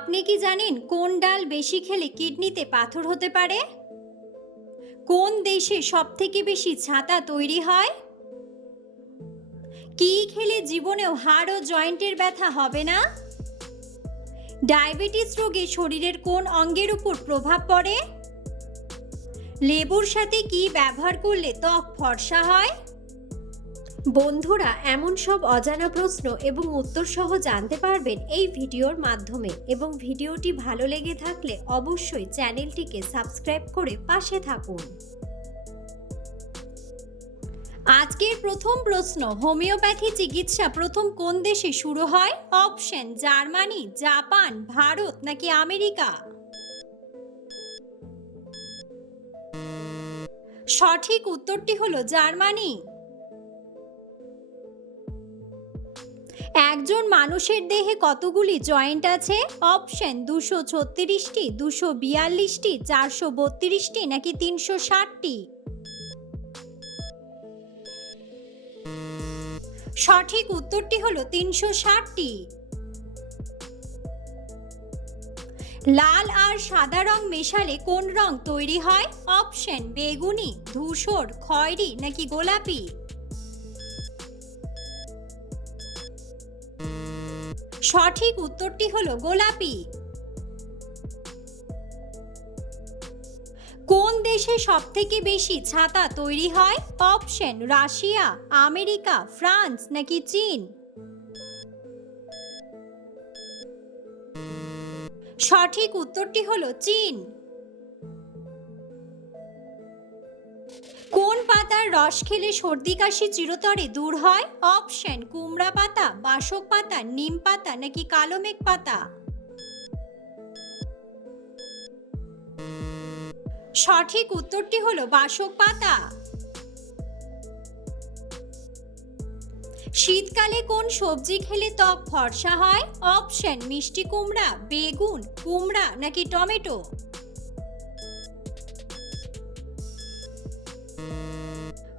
আপনি কি জানেন কোন ডাল বেশি খেলে কিডনিতে পাথর হতে পারে? কোন দেশে সবথেকে বেশি ছাতা তৈরি হয়? কি খেলে জীবনেও হাড় ও জয়েন্টের ব্যথা হবে না? ডায়াবেটিস রোগে শরীরের কোন অঙ্গের উপর প্রভাব পড়ে? লেবুর সাথে কি ব্যবহার করলে ত্বক ফর্সা হয়? বন্ধুরা, এমন সব অজানা প্রশ্ন এবং উত্তর সহ জানতে পারবেন এই ভিডিওর মাধ্যমে, এবং ভিডিওটি ভালো লেগে থাকলে অবশ্যই চ্যানেলটিকে সাবস্ক্রাইব করে পাশে থাকুন। আজকের প্রথম প্রশ্ন, হোমিওপ্যাথি চিকিৎসা প্রথম কোন দেশে শুরু হয়? অপশন: জার্মানি, জাপান, ভারত নাকি আমেরিকা? সঠিক উত্তরটি হলো জার্মানি। একজন মানুষের দেহে কতগুলি জয়েন্ট আছে? অপশন: 236টি, 242টি, 432টি নাকি 360টি? সঠিক উত্তরটি হলো 360টি। লাল আর সাদা রং মেশালে কোন রং তৈরি হয়? অপশন: বেগুনি, ধূসর, খয়েরি নাকি গোলাপি? সঠিক উত্তরটি হলো গোলাপি। কোন দেশে সবথেকে বেশি ছাতা তৈরি হয়? অপশন: রাশিয়া, আমেরিকা, ফ্রান্স নাকি চীন? সঠিক উত্তরটি হলো চীন। কোন পাতার রস খেলে সর্দি কাশি চিরতরে দূর হয়? অপশন: কুমড়া পাতা, বাসক পাতা, নিম পাতা নাকি কালোমেঘ পাতা? সঠিক উত্তরটি হলো বাসক পাতা। শীতকালে কোন সবজি খেলে ত্বক ফর্সা হয়? অপশন: মিষ্টি কুমড়া, বেগুন, কুমড়া নাকি টমেটো?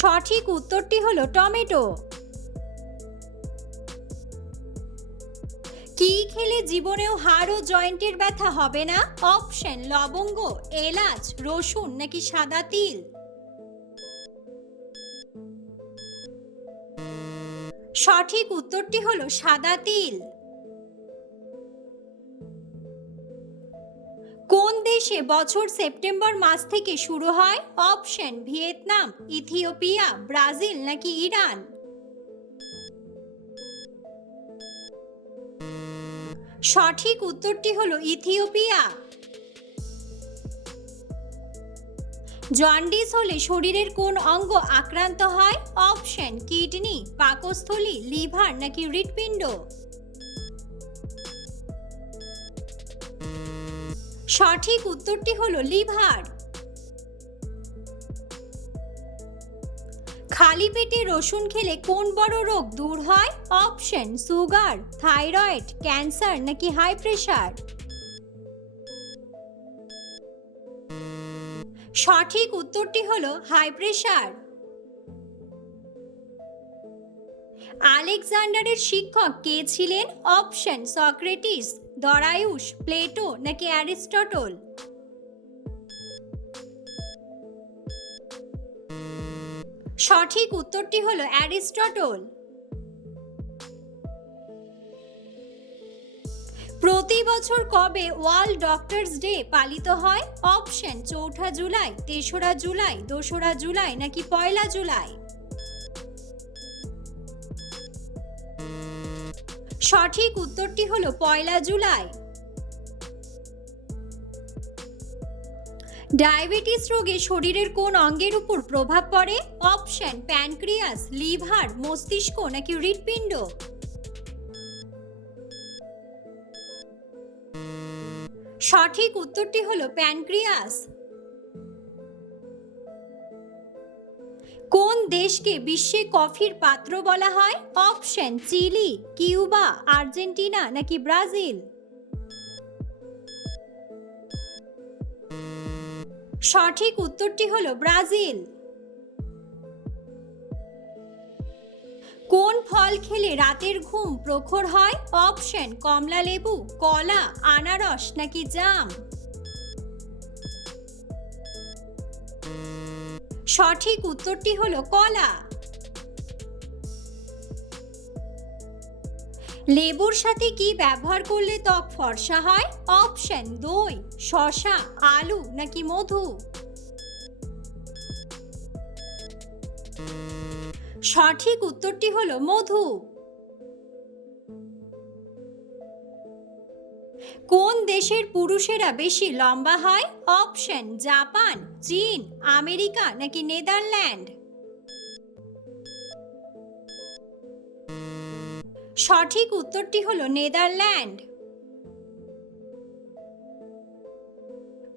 সঠিক উত্তরটি হলো টমেটো। কি খেলে জীবনেও হাড় ও জয়েন্টের ব্যথা হবে না? অপশন: লবঙ্গ, এলাচ, রসুন নাকি সাদা তিল? সঠিক উত্তরটি হলো সাদা তিল। কোন দেশে বছর সেপ্টেম্বর মাস থেকে শুরু হয়? অপশন: ভিয়েতনাম, ইথিওপিয়া, ব্রাজিল নাকি ইরান? সঠিক উত্তরটি হলো ইথিওপিয়া। জন্ডিস হলে শরীরের কোন অঙ্গ আক্রান্ত হয়? অপশন: কিডনি, পাকস্থলী, লিভার নাকি হৃৎপিণ্ড? সঠিক উত্তরটি হলো লিভার। খালি পেটে রসুন খেলে কোন বড় রোগ দূর হয়? অপশন: সুগার, থাইরয়েড, ক্যান্সার নাকি হাই প্রেশার? সঠিক উত্তরটি হলো হাই প্রেশার। আলেকজান্ডারের শিক্ষক কে ছিলেন? অপশন: সক্রেটিস, দরায়ুস, প্লেটো নাকি অ্যারিস্টটল? সঠিক উত্তরটি হলো অ্যারিস্টটল। প্রতি বছর কবে ওয়ার্ল্ড ডক্টরস ডে পালিত হয়? অপশন: 4 জুলাই, 3 জুলাই, 2 জুলাই নাকি 1 জুলাই? সঠিক উত্তরটি হলো 1 জুলাই। ডায়াবেটিস রোগে শরীরের কোন অঙ্গের উপর প্রভাব পড়ে? অপশন: প্যানক্রিয়াস, লিভার, মস্তিষ্ক নাকি হৃৎপিণ্ড? সঠিক উত্তরটি হলো প্যানক্রিয়াস। কোন দেশকে বিশ্বে কফির পাত্র বলা হয়? অপশন: চিলি, কিউবা, আর্জেন্টিনা নাকি ব্রাজিল? সঠিক উত্তরটি হলো ব্রাজিল। কোন ফল খেলে রাতের ঘুম প্রখর হয়? অপশন কমলা লেবু, কলা, আনারস নাকি জাম। সঠিক উত্তরটি হলো কলা। লেবুর সাথে কি ব্যবহার করলে ত্বক ফর্সা হয়? অপশন দই, শসা, আলু নাকি মধু। সঠিক উত্তরটি হলো মধু। কোন দেশের পুরুষেরা বেশি লম্বা হয়? অপশন জাপান, চীন, আমেরিকা নাকি নেদারল্যান্ড। সঠিক উত্তরটি হলো নেদারল্যান্ড।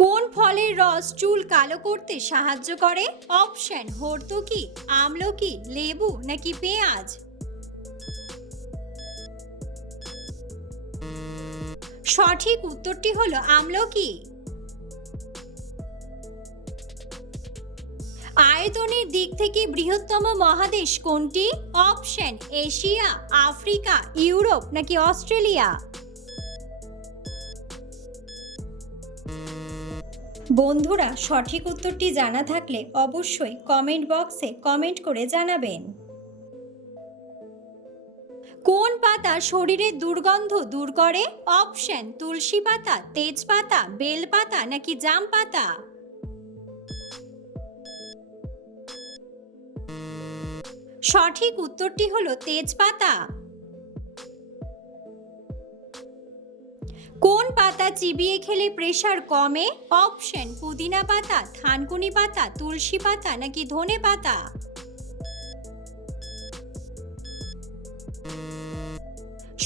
কোন ফলের রস চুল কালো করতে সাহায্য করে? অপশন হর্তুকি, আমলকি, লেবু নাকি পেঁয়াজ। সঠিক উত্তরটি হলো আমলকি। আয়তনের দিক থেকে বৃহত্তম মহাদেশ কোনটি? অপশন এশিয়া, আফ্রিকা, ইউরোপ নাকি অস্ট্রেলিয়া। বন্ধুরা, সঠিক উত্তরটি জানা থাকলে অবশ্যই কমেন্ট বক্সে কমেন্ট করে জানাবেন। কোন পাতা শরীরের দুর্গন্ধ দূর করে? অপশন তুলসী পাতা, তেজপাতা, বেল পাতা নাকি জাম পাতা। সঠিক উত্তরটি হলো তেজপাতা। কোন পাতা চিবিয়ে খেলে প্রেসার কমে? অপশন পুদিনা পাতা, থানকুনি পাতা, তুলসী পাতা নাকি ধনে পাতা।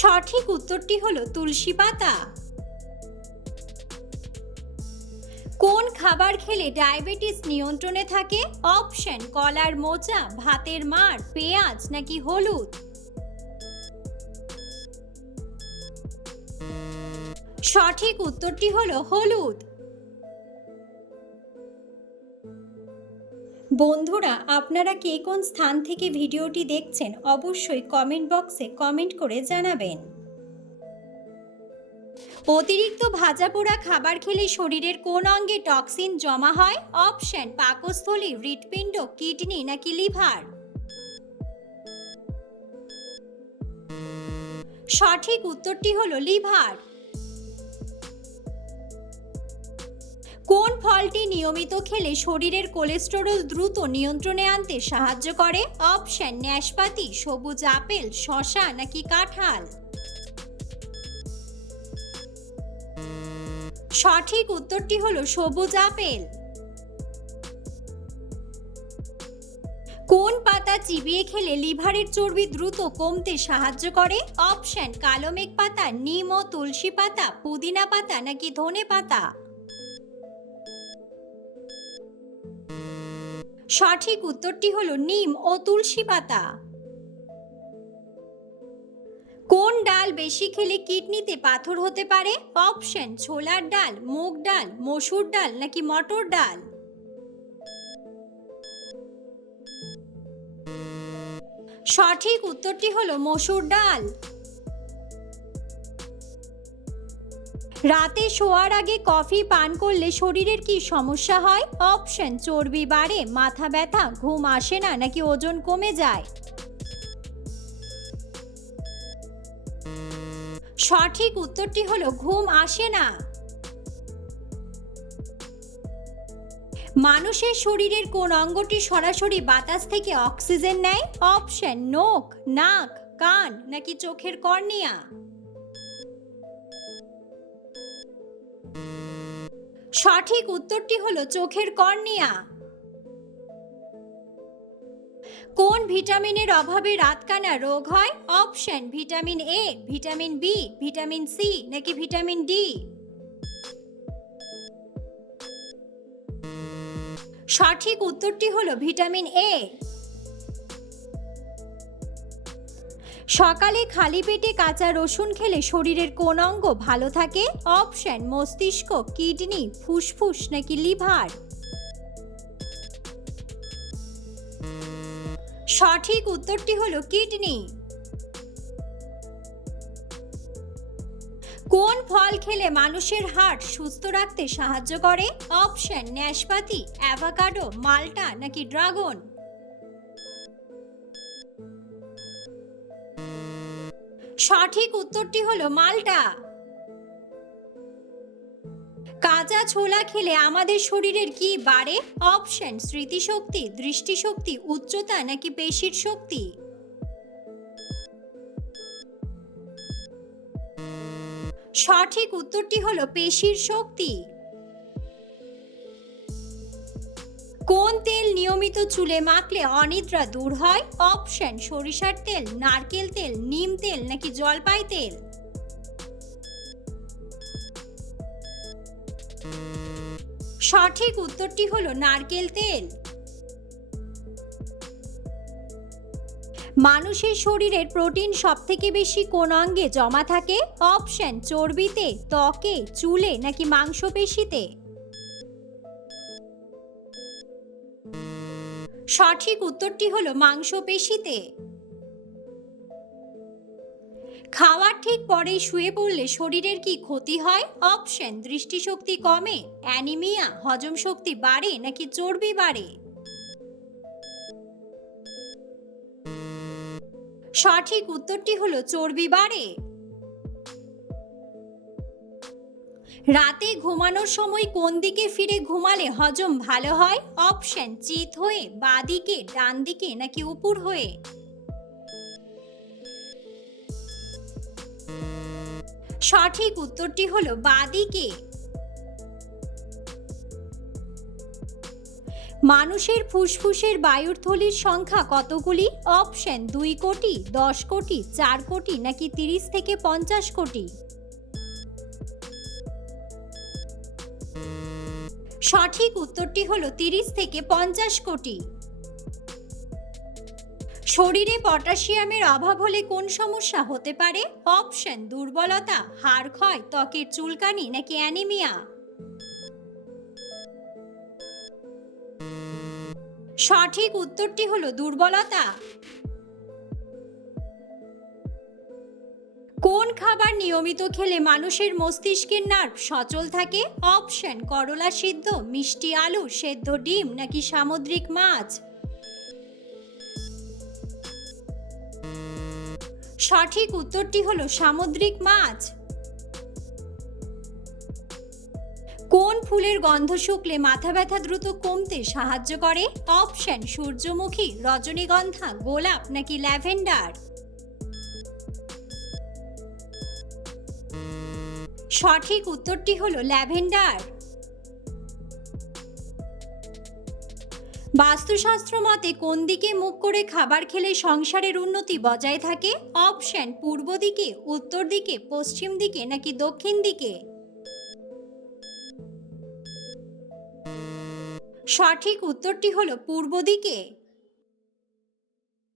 সঠিক উত্তরটি হলো তুলসী পাতা। কোন খাবার খেলে ডায়াবেটিস নিয়ন্ত্রণে থাকে? অপশন কলার মোচা, ভাতের মাড়, পেঁয়াজ নাকি হলুদ। সঠিক উত্তরটি হলো হলুদ। বন্ধুরা, আপনারা কে কোন স্থান থেকে ভিডিওটি দেখছেন অবশ্যই কমেন্ট বক্সে কমেন্ট করে জানাবেন। অতিরিক্ত ভাজা পোড়া খাবার খেলে শরীরের কোন অঙ্গে টক্সিন জমা হয়? অপশন পাকস্থলী, হৃৎপিণ্ড, কিডনি নাকি লিভার। সঠিক উত্তরটি হলো লিভার। কোন ফলটি নিয়মিত খেলে শরীরের কোলেস্টেরল দ্রুত নিয়ন্ত্রণে আনতে সাহায্য করে? অপশন নাশপাতি, সবুজ আপেল, শসা নাকি কাঁঠাল। সঠিক উত্তরটি হলো সবুজ আপেল। কোন পাতা চিবিয়ে খেলে লিভারের চর্বি দ্রুত কমতে সাহায্য করে? অপশন কালো মেঘ পাতা, নিম ও তুলসী পাতা, পুদিনা পাতা নাকি ধনে পাতা। সঠিক উত্তরটি হলো নিম ও তুলসী পাতা। কোন ডাল বেশি খেলে কিডনিতে পাথর হতে পারে? অপশন ছোলার ডাল, মুগ ডাল, মসুর ডাল নাকি মটর ডাল। সঠিক উত্তরটি হলো মসুর ডাল। রাতে শোয়ার আগে কফি পান করলে শরীরের কি সমস্যা হয়? অপশন চর্বি বাড়ে, মাথা ব্যথা, ঘুম আসে না নাকি ওজন কমে যায়। সঠিক উত্তরটি হলো ঘুম আসে না। মানুষের শরীরের কোন অঙ্গটি সরাসরি বাতাস থেকে অক্সিজেন নেয়? অপশন নখ, নাক, কান নাকি চোখের কর্নিয়া। সঠিক উত্তরটি হলো চোখের কর্নিয়া। কোন ভিটামিনের অভাবে রাতকানা রোগ হয়? Option vitamin A, vitamin B, vitamin C নাকি ভিটামিন ডি। সঠিক উত্তরটি হলো ভিটামিন এ। সকালে খালি পেটে কাঁচা রসুন খেলে শরীরের কোন অঙ্গ ভালো থাকে? অপশন মস্তিষ্ক, কিডনি, ফুসফুস নাকি লিভার। সঠিক উত্তরটি হলো কিডনি। কোন ফল খেলে মানুষের হার্ট সুস্থ রাখতে সাহায্য করে? অপশন নাশপাতি, অ্যাভোকাডো, মাল্টা নাকি ড্রাগন। সঠিক উত্তরটি হলো মাল্টা। কাঁচা ছোলা খেলে আমাদের শরীরের কি বাড়ে? অপশন স্মৃতিশক্তি, দৃষ্টিশক্তি, উচ্চতা নাকি পেশির শক্তি। সঠিক উত্তরটি হলো পেশির শক্তি। কোন তেল নিয়মিত চুলে মাখলে অনিদ্রা দূর হয়? অপশন সরিষার তেল, নারকেল তেল, নিম তেল নাকি জলপাই তেল। সঠিক উত্তরটি হলো নারকেল তেল। মানুষের শরীরের প্রোটিন সবথেকে বেশি কোন অঙ্গে জমা থাকে? অপশন চর্বিতে, ত্বকে, চুলে নাকি মাংসপেশিতে। সঠিক উত্তরটি হলো মাংসপেশিতে। খাওয়ার ঠিক পরেই শুয়ে পড়লে শরীরের কি ক্ষতি হয়? অপশন দৃষ্টিশক্তি কমে, অ্যানিমিয়া, হজম শক্তি বাড়ে নাকি চর্বি বাড়ে। সঠিক উত্তরটি হলো চর্বি বাড়ে। রাতে ঘুমানোর সময় কোন দিকে ফিরে ঘুমালে হজম ভালো হয়? অপশন চিত হয়ে, বাঁ দিকে, ডান দিকে নাকি উপর হয়ে। সঠিক উত্তরটি হলো বাঁ দিকে। মানুষের ফুসফুসের বায়ুর থলির সংখ্যা কতগুলি? অপশন 2 কোটি, 10 কোটি, 4 কোটি নাকি 30 থেকে 50 কোটি। সঠিক উত্তরটি হলো 30 থেকে 50 কোটি। শরীরে পটাশিয়ামের অভাব হলে কোন সমস্যা হতে পারে? অপশন দুর্বলতা, হাড় ক্ষয়, ত্বকের চুলকানি নাকি অ্যানিমিয়া। সঠিক উত্তরটি হলো দুর্বলতা। কোন খাবার নিয়মিত খেলে মানুষের মস্তিষ্কের নার্ভ সচল থাকে? অপশন করলা সিদ্ধ, মিষ্টি আলু, সেদ্ধ ডিম নাকি সামুদ্রিক মাছ। সঠিক উত্তরটি হলো সামুদ্রিক মাছ। কোন ফুলের গন্ধ শুকলে মাথা ব্যথা দ্রুত কমতে সাহায্য করে? অপশন সূর্যমুখী, রজনীগন্ধা, গোলাপ নাকি ল্যাভেন্ডার। সঠিক উত্তরটি হলো ল্যাভেন্ডার। বাস্তুশাস্ত্র মতে কোন দিকে মুখ করে খাবার খেলে সংসারের উন্নতি বজায় থাকে? অপশন পূর্ব দিকে, উত্তর দিকে, পশ্চিম দিকে নাকি দক্ষিণ দিকে। সঠিক উত্তরটি হলো পূর্ব দিকে।